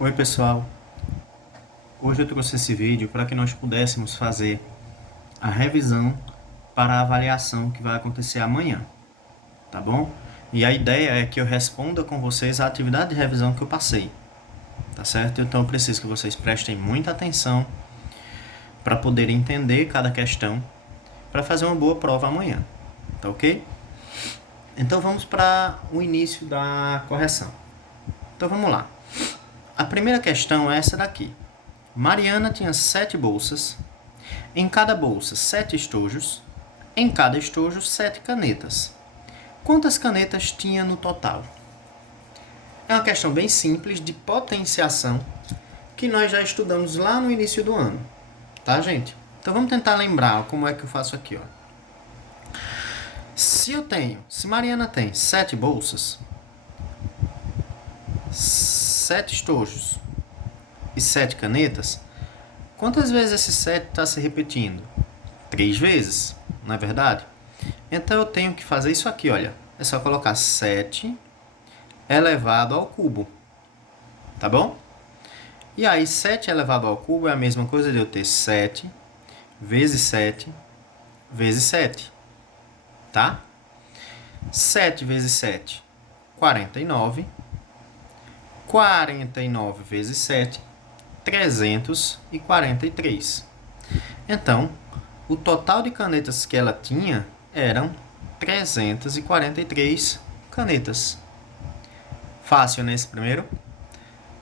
Oi pessoal, hoje eu trouxe esse vídeo para que nós pudéssemos fazer a revisão para a avaliação que vai acontecer amanhã, tá bom? E a ideia é que eu responda com vocês a atividade de revisão que eu passei, tá certo? Então eu preciso que vocês prestem muita atenção para poder entender cada questão para fazer uma boa prova amanhã, tá ok? Então vamos para o início da correção. Então vamos lá. A primeira questão é essa daqui. Mariana tinha 7 bolsas, em cada bolsa 7 estojos, em cada estojo 7 canetas. Quantas canetas tinha no total? É uma questão bem simples de potenciação que nós já estudamos lá no início do ano, tá, gente? Então vamos tentar lembrar como é que eu faço aqui, ó. Se Mariana tem 7 bolsas, 7 estojos e 7 canetas, quantas vezes esse 7 está se repetindo? 3 vezes, não é verdade? Então eu tenho que fazer isso aqui, olha. É só colocar 7 elevado ao cubo, tá bom? E aí 7 elevado ao cubo é a mesma coisa de eu ter 7 vezes 7 vezes 7, tá? 7 vezes 7, 49. 49 vezes 7, 343. Então, o total de canetas que ela tinha eram 343 canetas. Fácil nesse primeiro?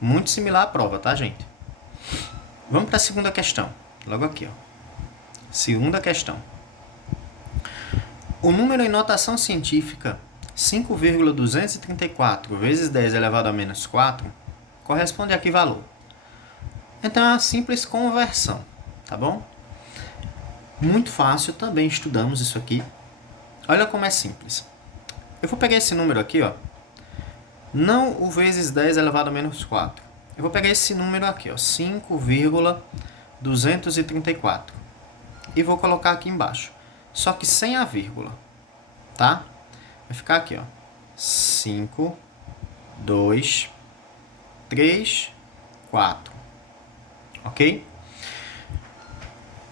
Muito similar à prova, tá, gente? Vamos para a segunda questão. Logo aqui, ó. Segunda questão. O número em notação científica 5,234 vezes 10 elevado a menos 4 corresponde a que valor? Então é uma simples conversão, tá bom? Muito fácil, também estudamos isso aqui. Olha como é simples. Eu vou pegar esse número aqui, ó. Não o vezes 10 elevado a menos 4. Eu vou pegar esse número aqui, ó, 5,234. E vou colocar aqui embaixo. Só que sem a vírgula, tá? Vai ficar aqui, ó. 5, 2, 3, 4. Ok?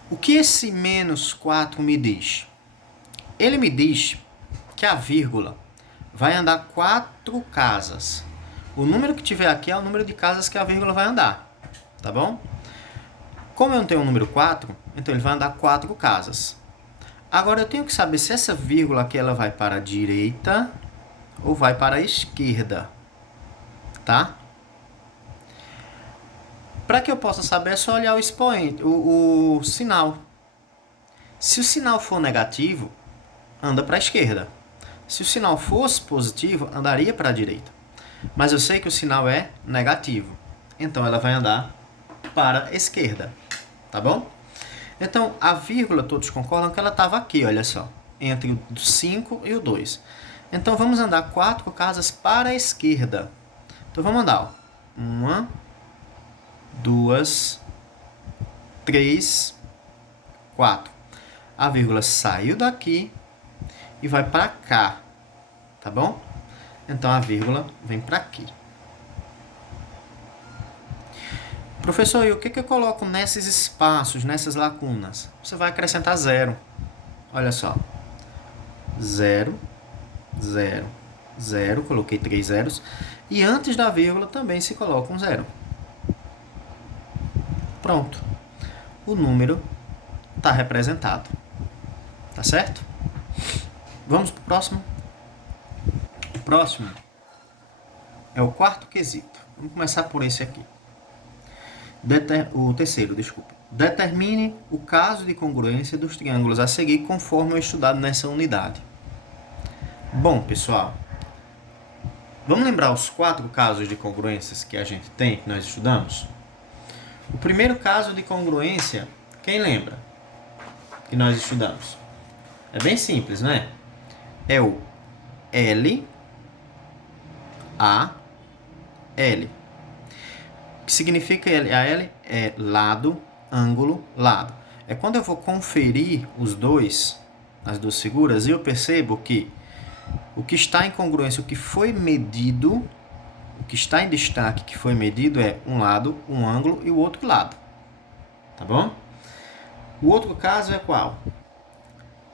O que esse menos 4 me diz? Ele me diz que a vírgula vai andar 4 casas. O número que tiver aqui é o número de casas que a vírgula vai andar, tá bom? Como eu não tenho o número 4, então ele vai andar 4 casas. Agora eu tenho que saber se essa vírgula aqui ela vai para a direita ou vai para a esquerda, tá? Para que eu possa saber é só olhar o expoente, o sinal. Se o sinal for negativo, anda para a esquerda. Se o sinal fosse positivo, andaria para a direita. Mas eu sei que o sinal é negativo, então ela vai andar para a esquerda, tá bom? Então, a vírgula, todos concordam que ela estava aqui, olha só, entre o 5 e o 2. Então, vamos andar 4 casas para a esquerda. Então, vamos andar, ó. 1, 2, 3, 4. A vírgula saiu daqui e vai para cá, tá bom? Então, a vírgula vem para aqui. Professor, e o que eu coloco nesses espaços, nessas lacunas? Você vai acrescentar 0. Olha só. 0, 0, 0. Coloquei 3 zeros. E antes da vírgula também se coloca um 0. Pronto. O número está representado. Tá certo? Vamos para o próximo? O próximo é o quarto quesito. Vamos começar por esse aqui. O terceiro, desculpa. Determine o caso de congruência dos triângulos a seguir conforme o estudado nessa unidade. Bom, pessoal, vamos lembrar os 4 casos de congruências que a gente tem, que nós estudamos? O primeiro caso de congruência, quem lembra que nós estudamos? É bem simples, né? É o L, A, L. O que significa L? É lado, ângulo, lado. É quando eu vou conferir as duas figuras, e eu percebo que o que está em congruência, o que foi medido que está em destaque, que foi medido, é um lado, um ângulo e o outro lado. Tá bom? O outro caso é qual?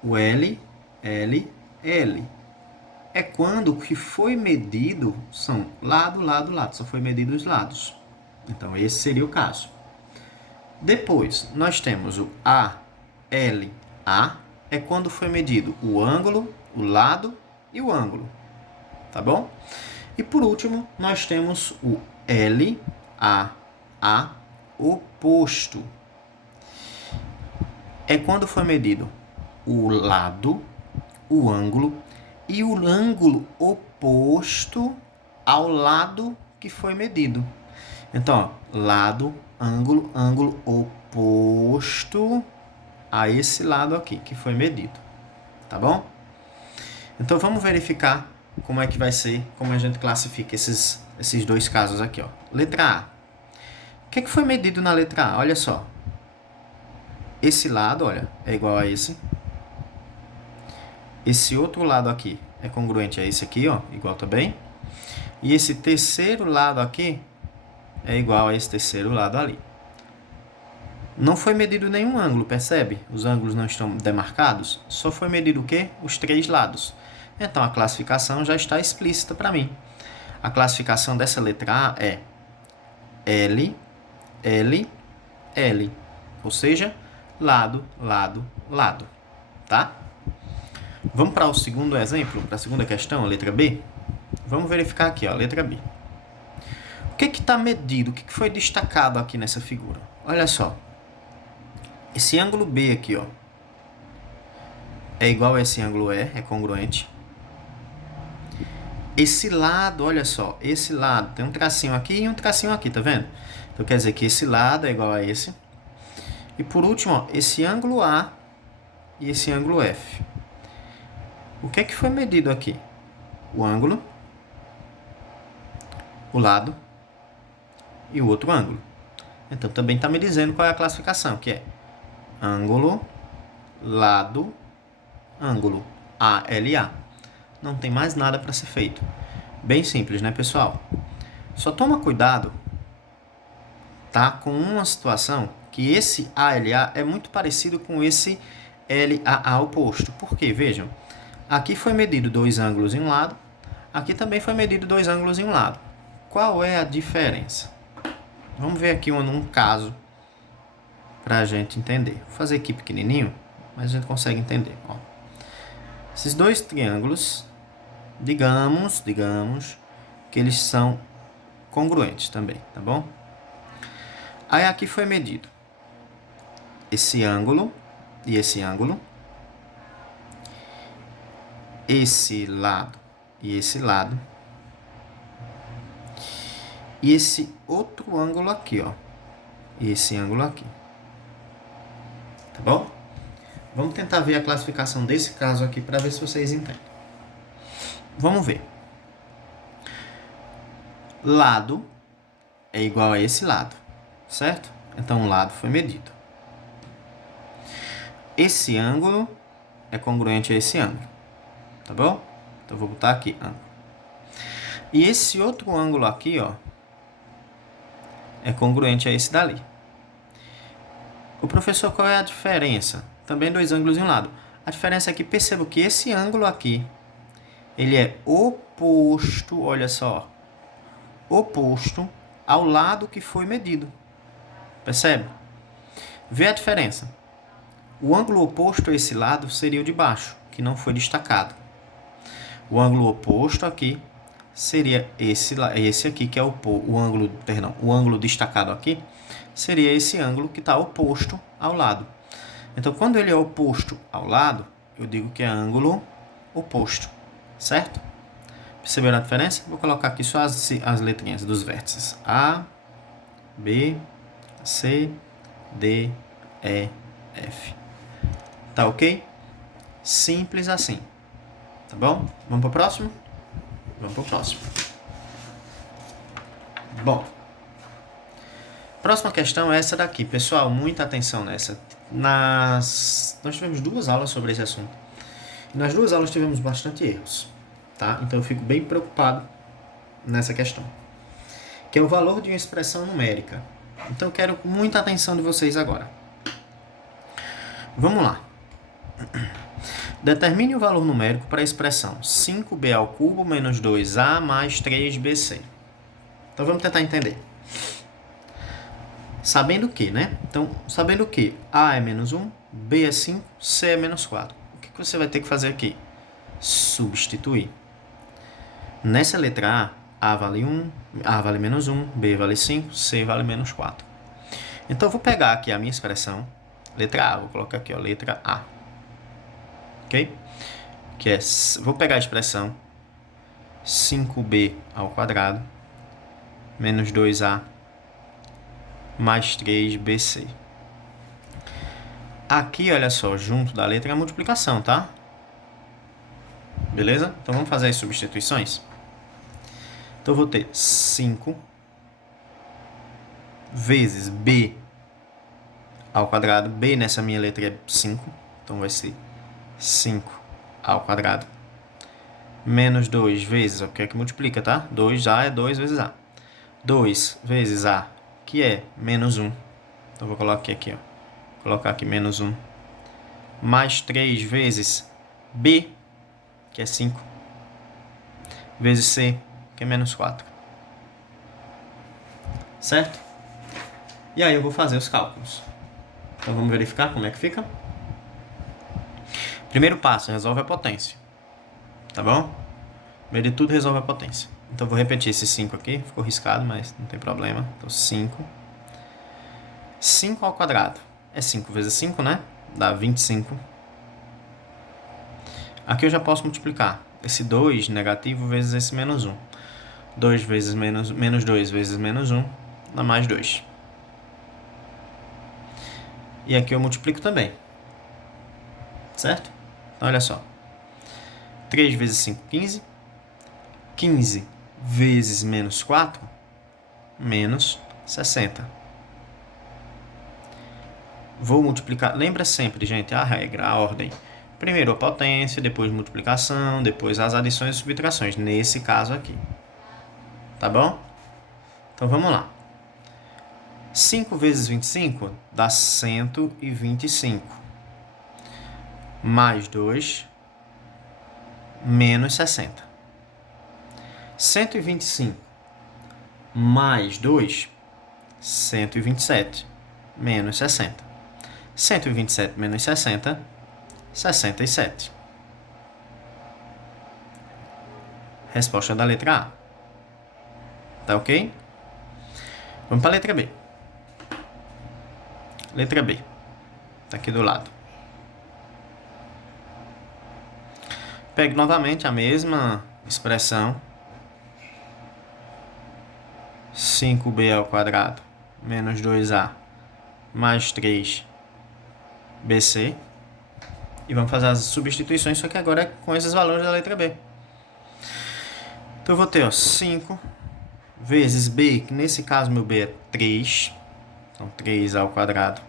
O L, L, L. É quando o que foi medido são lado, lado, lado. Só foi medido os lados. Então, esse seria o caso. Depois, nós temos o A, L, A. É quando foi medido o ângulo, o lado e o ângulo. Tá bom? E por último, nós temos o L, A, oposto. É quando foi medido o lado, o ângulo e o ângulo oposto ao lado que foi medido. Então, ó, lado, ângulo, ângulo oposto a esse lado aqui que foi medido. Tá bom? Então, vamos verificar como é que vai ser, como a gente classifica esses dois casos aqui, ó. Letra A. O que foi medido na letra A? Olha só. Esse lado, olha, é igual a esse. Esse outro lado aqui é congruente a esse aqui, ó, igual também. E esse terceiro lado aqui é igual a esse terceiro lado ali. Não foi medido nenhum ângulo, percebe? Os ângulos não estão demarcados. Só foi medido o quê? Os três lados. Então, a classificação já está explícita para mim. A classificação dessa letra A é L, L, L. Ou seja, lado, lado, lado. Tá? Vamos para o segundo exemplo, para a segunda questão, a letra B? Vamos verificar aqui, ó, a letra B. O que está medido? O que foi destacado aqui nessa figura? Olha só. Esse ângulo B aqui, ó, é igual a esse ângulo E, é congruente. Esse lado, olha só, esse lado tem um tracinho aqui e um tracinho aqui, tá vendo? Então quer dizer que esse lado é igual a esse. E por último, ó, esse ângulo A e esse ângulo F. O que foi medido aqui? O ângulo, o lado e o outro ângulo. Então também está me dizendo qual é a classificação, que é ângulo, lado, ângulo, ALA. Não tem mais nada para ser feito. Bem simples, né, pessoal? Só toma cuidado, tá, com uma situação que esse ALA é muito parecido com esse LAA oposto. Por quê? Vejam, aqui foi medido dois ângulos em um lado, aqui também foi medido dois ângulos em um lado. Qual é a diferença? Vamos ver aqui um caso para a gente entender. Vou fazer aqui pequenininho, mas a gente consegue entender. Ó. Esses dois triângulos, digamos que eles são congruentes também, tá bom? Aí aqui foi medido esse ângulo e esse ângulo, esse lado e esse lado, e esse outro ângulo aqui, ó, e esse ângulo aqui. Tá bom? Vamos tentar ver a classificação desse caso aqui para ver se vocês entendem. Vamos ver. Lado é igual a esse lado, certo? Então, o lado foi medido. Esse ângulo é congruente a esse ângulo, tá bom? Então, eu vou botar aqui, ângulo. E esse outro ângulo aqui, ó, é congruente a esse dali. O professor, qual é a diferença? Também dois ângulos em um lado. A diferença é que percebo que esse ângulo aqui, ele é oposto, olha só, oposto ao lado que foi medido. Percebe? Vê a diferença. O ângulo oposto a esse lado seria o de baixo, que não foi destacado. O ângulo oposto aqui seria esse aqui, que é o ângulo destacado aqui, seria esse ângulo que está oposto ao lado. Então, quando ele é oposto ao lado, eu digo que é ângulo oposto, certo? Perceberam a diferença? Vou colocar aqui só as letrinhas dos vértices. A, B, C, D, E, F. Tá ok? Simples assim. Tá bom? Vamos para o próximo? Vamos para o próximo. Bom. Próxima questão é essa daqui. Pessoal, muita atenção nessa. Nós tivemos 2 aulas sobre esse assunto. E nas 2 aulas tivemos bastante erros. Tá? Então eu fico bem preocupado nessa questão. que é o valor de uma expressão numérica. Então, eu quero muita atenção de vocês agora. Vamos lá. Determine o valor numérico para a expressão 5b ao cubo menos 2a mais 3bc. Então, vamos tentar entender. Sabendo que, né? Então, sabendo que a é menos 1, b é 5, c é menos 4. O que você vai ter que fazer aqui? Substituir. Nessa letra A vale 1, A vale menos 1, B vale 5, C vale menos 4. Então, eu vou pegar aqui a minha expressão, letra A, vou colocar aqui, ó, letra A. Ok? Que é, vou pegar a expressão 5b ao quadrado menos 2a mais 3bc. Aqui, olha só, junto da letra é a multiplicação, tá? Beleza? Então, vamos fazer as substituições? Então, eu vou ter 5 vezes b ao quadrado. B nessa minha letra é 5. Então, vai ser 5 ao quadrado. Menos 2 vezes, o que é que multiplica, tá? 2A é 2 vezes A. 2 vezes A, que é menos 1. Então, vou colocar aqui, ó. Vou colocar aqui menos 1. Mais 3 vezes B, que é 5. Vezes C, que é menos 4. Certo? E aí eu vou fazer os cálculos. Então, vamos verificar como é que fica? Primeiro passo, resolve a potência. Tá bom? Primeiro de tudo, resolve a potência. Então, vou repetir esse 5 aqui. Ficou riscado, mas não tem problema. Então, 5. 5 ao quadrado. É 5 vezes 5, né? Dá 25. Aqui eu já posso multiplicar. Esse 2 negativo vezes esse menos 1. 2 vezes menos 2 vezes menos 1 dá mais 2. E aqui eu multiplico também. Certo? Então, olha só. 3 vezes 5, 15. 15 vezes menos 4, menos 60. Vou multiplicar. Lembra sempre, gente, a regra, a ordem. Primeiro a potência, depois multiplicação, depois as adições e subtrações. Nesse caso aqui. Tá bom? Então, vamos lá. 5 vezes 25 dá 125. Mais 2, menos 60. 125 mais 2, 127, menos 60. 127 menos 60, 67. Resposta da letra A. Tá ok? Vamos para a letra B. Letra B. Tá aqui do lado. Pego novamente a mesma expressão. 5b ao quadrado menos 2a mais 3bc. E vamos fazer as substituições, só que agora é com esses valores da letra B. Então eu vou ter, ó, 5 vezes b, que nesse caso meu b é 3. Então 3 ao quadrado.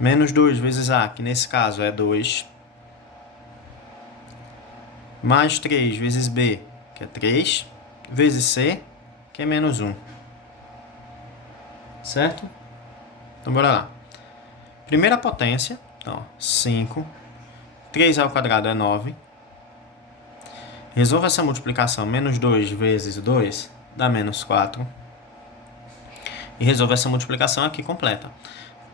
Menos 2 vezes a, que nesse caso é 2. Mais 3 vezes b, que é 3. Vezes c, que é menos 1. Certo? Então, bora lá. Primeira potência. Então, 5. 3 ao quadrado é 9. Resolva essa multiplicação. Menos 2 vezes 2 dá menos 4. E resolva essa multiplicação aqui completa.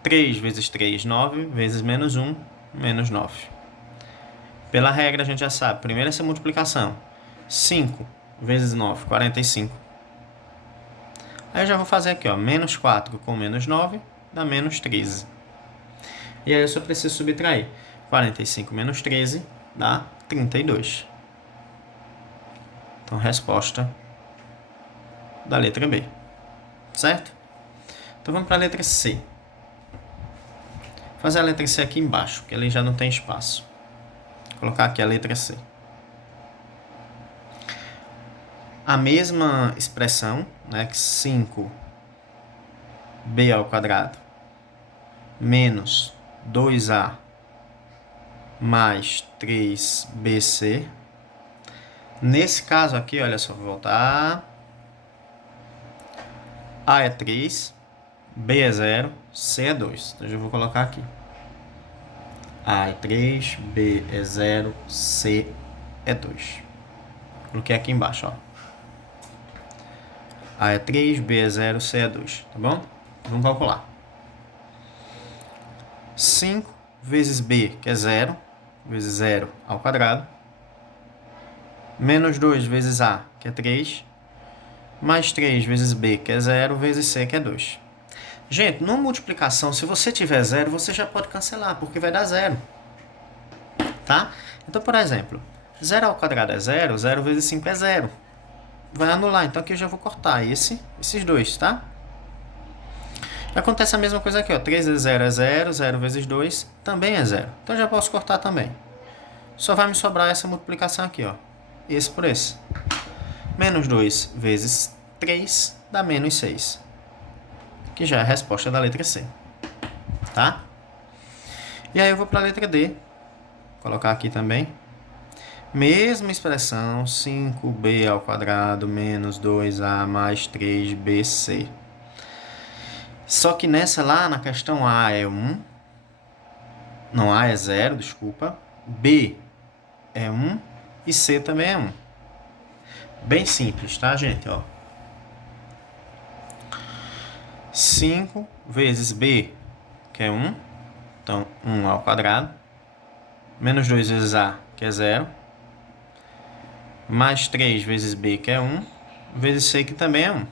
3 vezes 3, 9. Vezes menos 1, menos 9. Pela regra, a gente já sabe. Primeiro essa multiplicação. 5 vezes 9, 45. Aí eu já vou fazer aqui, ó, menos 4 com menos 9 dá menos 13. E aí eu só preciso subtrair. 45 menos 13 dá 32. Então, resposta da letra B. Certo? Então, vamos para a letra C. Vou fazer a letra C aqui embaixo, porque ali já não tem espaço. Vou colocar aqui a letra C. A mesma expressão, né, que 5b ao quadrado menos 2a mais 3bc. Nesse caso aqui, olha só, vou voltar. A é 3, B é 0, C é 2. Então, eu já vou colocar aqui. A é 3, B é 0, C é 2. Coloquei aqui embaixo, ó. A é 3, B é 0, C é 2. Tá bom? Vamos calcular. 5 vezes B, que é 0, vezes 0 ao quadrado. Menos 2 vezes A, que é 3. Mais 3 vezes B, que é 0, vezes C, que é 2. Gente, numa multiplicação, se você tiver 0, você já pode cancelar, porque vai dar 0. Tá? Então, por exemplo, 0 ao quadrado é 0, 0 vezes 5 é 0. Vai anular, então aqui eu já vou cortar esses dois, tá? Acontece a mesma coisa aqui, ó. 3 vezes 0 é 0, 0 vezes 2 também é 0. Então eu já posso cortar também. Só vai me sobrar essa multiplicação aqui, ó. Esse por esse. Menos 2 vezes 3 dá menos 6. Que já é a resposta da letra C. Tá? E aí eu vou para a letra D. Vou colocar aqui também. Mesma expressão, 5b ao quadrado menos 2a mais 3bc. Só que nessa lá, na questão A é 1. Não, A é 0, desculpa. B é 1 e C também é 1. Bem simples, tá, gente? Ó. 5 vezes B, que é 1. Então, 1 ao quadrado. Menos 2 vezes A, que é 0. Mais 3 vezes B, que é 1. Vezes C, que também é 1.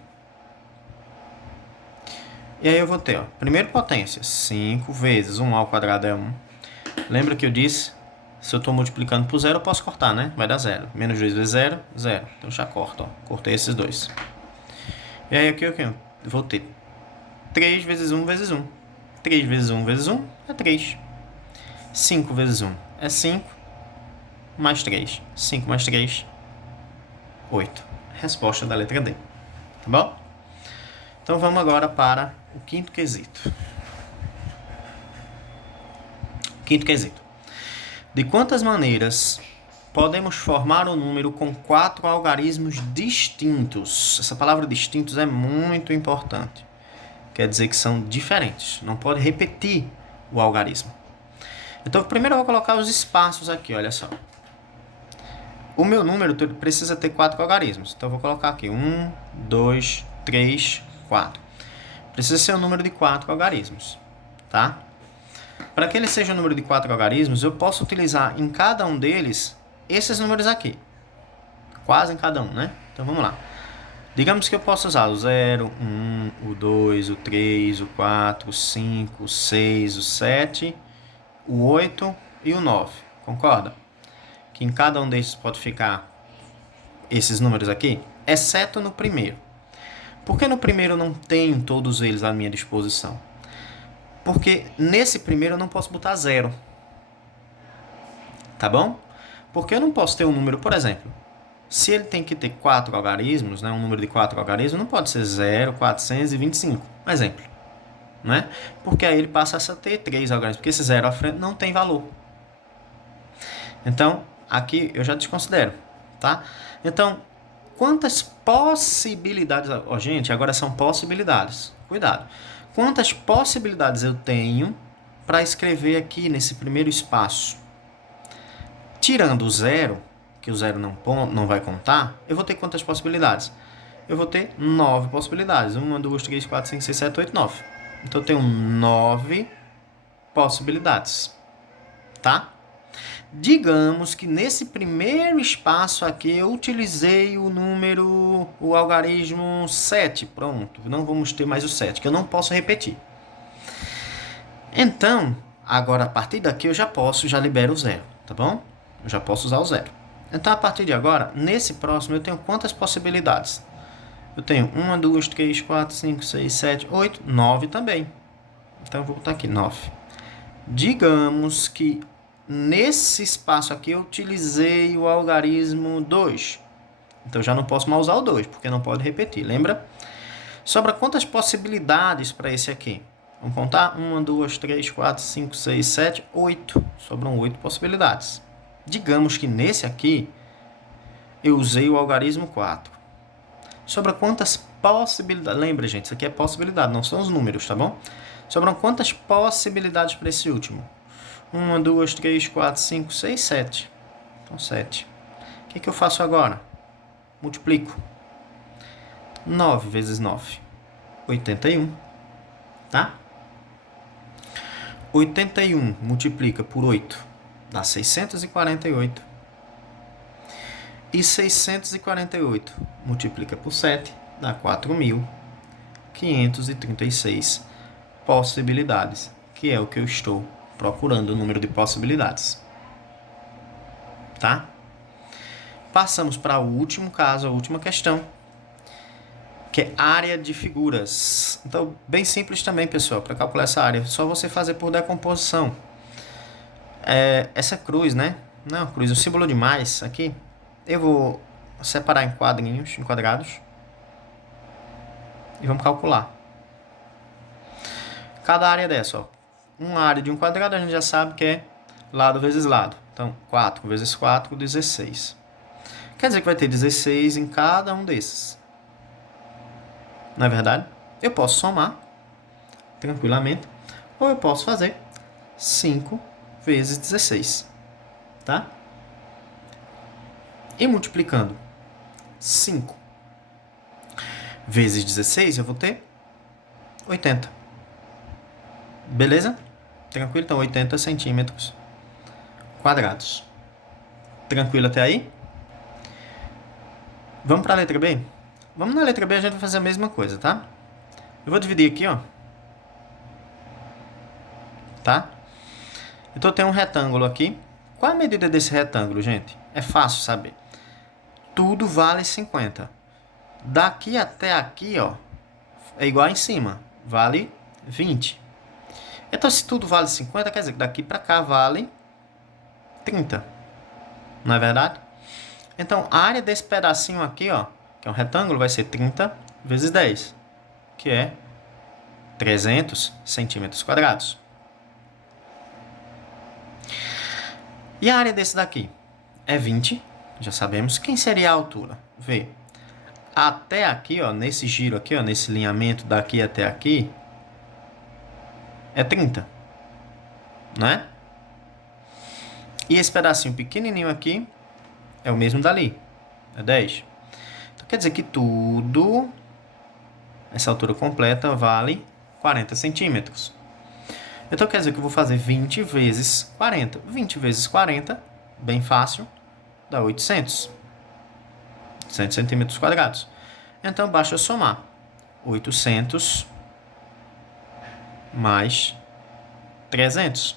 E aí eu vou ter, ó, primeiro potência, 5 vezes 1 ao quadrado é 1. Lembra que eu disse, se eu estou multiplicando por 0, eu posso cortar, né? Vai dar 0. Menos 2 vezes 0, 0. Então já corto, ó. Cortei esses dois. E aí aqui eu vou ter 3 vezes 1 vezes 1. 3 vezes 1 vezes 1 é 3. 5 vezes 1 é 5. Mais 3. 5 mais 3, 8. Resposta da letra D. Tá bom? Então vamos agora para o quinto quesito. Quinto quesito. De quantas maneiras podemos formar um número com 4 algarismos distintos? Essa palavra distintos é muito importante. Quer dizer que são diferentes. Não pode repetir o algarismo. Então, primeiro eu vou colocar os espaços aqui, olha só. O meu número precisa ter 4 algarismos. Então, eu vou colocar aqui 1, 2, 3, 4. Precisa ser um número de 4 algarismos, tá? Para que ele seja um número de 4 algarismos, eu posso utilizar em cada um deles esses números aqui. Quase em cada um, né? Então, vamos lá. Digamos que eu posso usar o 0, 1, o 2, o 3, o 4, o 5, o 6, o 7, o 8 e o 9. Concorda? Que em cada um desses pode ficar esses números aqui, exceto no primeiro. Por que no primeiro não tem todos eles à minha disposição? Porque nesse primeiro eu não posso botar 0. Tá bom? Porque eu não posso ter um número, por exemplo, se ele tem que ter 4 algarismos, né, um número de 4 algarismos, não pode ser 0, 425. Um exemplo. Né? Porque aí ele passa a ter 3 algarismos. Porque esse 0 à frente não tem valor. Então, aqui eu já desconsidero. Tá? Então, quantas possibilidades... Oh, gente, agora são possibilidades. Cuidado. Quantas possibilidades eu tenho para escrever aqui nesse primeiro espaço? Tirando o 0, que o 0 não vai contar, eu vou ter quantas possibilidades? Eu vou ter 9 possibilidades. 1, 2, 3, 4, 5, 6, 7, 8, 9. Então, eu tenho 9 possibilidades. Tá? Digamos que nesse primeiro espaço aqui eu utilizei o algarismo 7. Pronto, não vamos ter mais o 7, que eu não posso repetir. Então, agora a partir daqui eu já libero o 0, tá bom? Eu já posso usar o 0. Então, a partir de agora, nesse próximo eu tenho quantas possibilidades? Eu tenho 1, 2, 3, 4, 5, 6, 7, 8, 9 também. Então, eu vou botar aqui 9. Digamos que nesse espaço aqui eu utilizei o algarismo 2. Então já não posso mais usar o 2, porque não pode repetir, lembra? Sobra quantas possibilidades para esse aqui? Vamos contar? 1, 2, 3, 4, 5, 6, 7, 8. Sobram 8 possibilidades. Digamos que nesse aqui eu usei o algarismo 4. Sobra quantas possibilidades. Lembra, gente, isso aqui é possibilidade, não são os números, tá bom? Sobram quantas possibilidades para esse último? 1, 2, 3, 4, 5, 6, 7. Então, 7. O que eu faço agora? Multiplico. 9 vezes 9. 81. Tá? 81 multiplica por 8. Dá 648. E 648 multiplica por 7. Dá 4.536 possibilidades. Que é o que eu estou procurando, o número de possibilidades. Tá? Passamos para o último caso, a última questão, que é área de figuras. Então, bem simples também, pessoal, para calcular essa área. Só você fazer por decomposição. Essa cruz, né? Não, cruz, o símbolo de mais aqui, eu vou separar em quadrinhos, em quadrados. E vamos calcular. Cada área dessa, ó. Uma área de um quadrado a gente já sabe que é lado vezes lado. Então, 4 vezes 4, 16. Quer dizer que vai ter 16 em cada um desses. Não é verdade? Eu posso somar tranquilamente. Ou eu posso fazer 5 vezes 16. Tá? E multiplicando 5 vezes 16, eu vou ter 80. Beleza? Tranquilo? Então, 80 centímetros quadrados. Tranquilo até aí? Vamos para a letra B? Vamos na letra B, a gente vai fazer a mesma coisa, tá? Eu vou dividir aqui, ó. Tá? Então, eu tenho um retângulo aqui. Qual a medida desse retângulo, gente? É fácil saber. Tudo vale 50. Daqui até aqui, ó, é igual em cima. Vale 20. Então, se tudo vale 50, quer dizer que daqui para cá vale 30. Não é verdade? Então, a área desse pedacinho aqui, ó, que é um retângulo, vai ser 30 vezes 10, que é 300 centímetros quadrados. E a área desse daqui é 20, já sabemos. Quem seria a altura? Vê. Até aqui, ó, nesse giro aqui, ó, nesse alinhamento daqui até aqui, é 30, né? E esse pedacinho pequenininho aqui é o mesmo dali, é 10. Então, quer dizer que tudo, essa altura completa, vale 40 centímetros. Então, quer dizer que eu vou fazer 20 vezes 40. 20 vezes 40, bem fácil, dá 800. 100 centímetros quadrados. Então, basta eu somar 800 mais 300.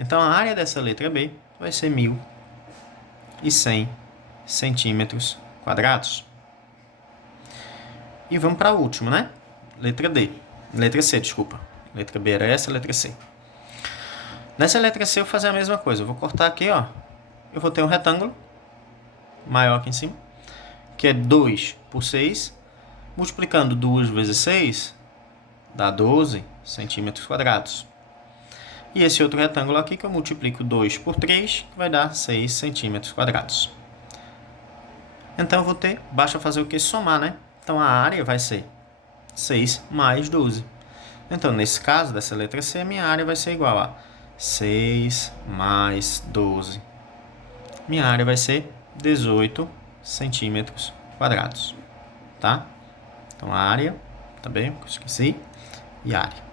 Então, a área dessa letra B vai ser 1.100 centímetros quadrados. E vamos para a última, né? Letra D. Letra C, desculpa. Letra B era essa, letra C. Nessa letra C eu vou fazer a mesma coisa. Eu vou cortar aqui, ó. Eu vou ter um retângulo maior aqui em cima, que é 2 por 6. Multiplicando 2 vezes 6, dá 12 centímetros quadrados. E esse outro retângulo aqui, que eu multiplico 2 por 3, que vai dar 6 centímetros quadrados. Então, eu vou ter, basta fazer o que? Somar, né? Então, a área vai ser 6 mais 12. Então, nesse caso, dessa letra C, a minha área vai ser igual a 6 mais 12. Minha área vai ser 18 centímetros quadrados. Tá? Então, a área, tá bem? Esqueci. E a área.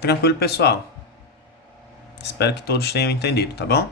Tranquilo, pessoal? Espero que todos tenham entendido, tá bom?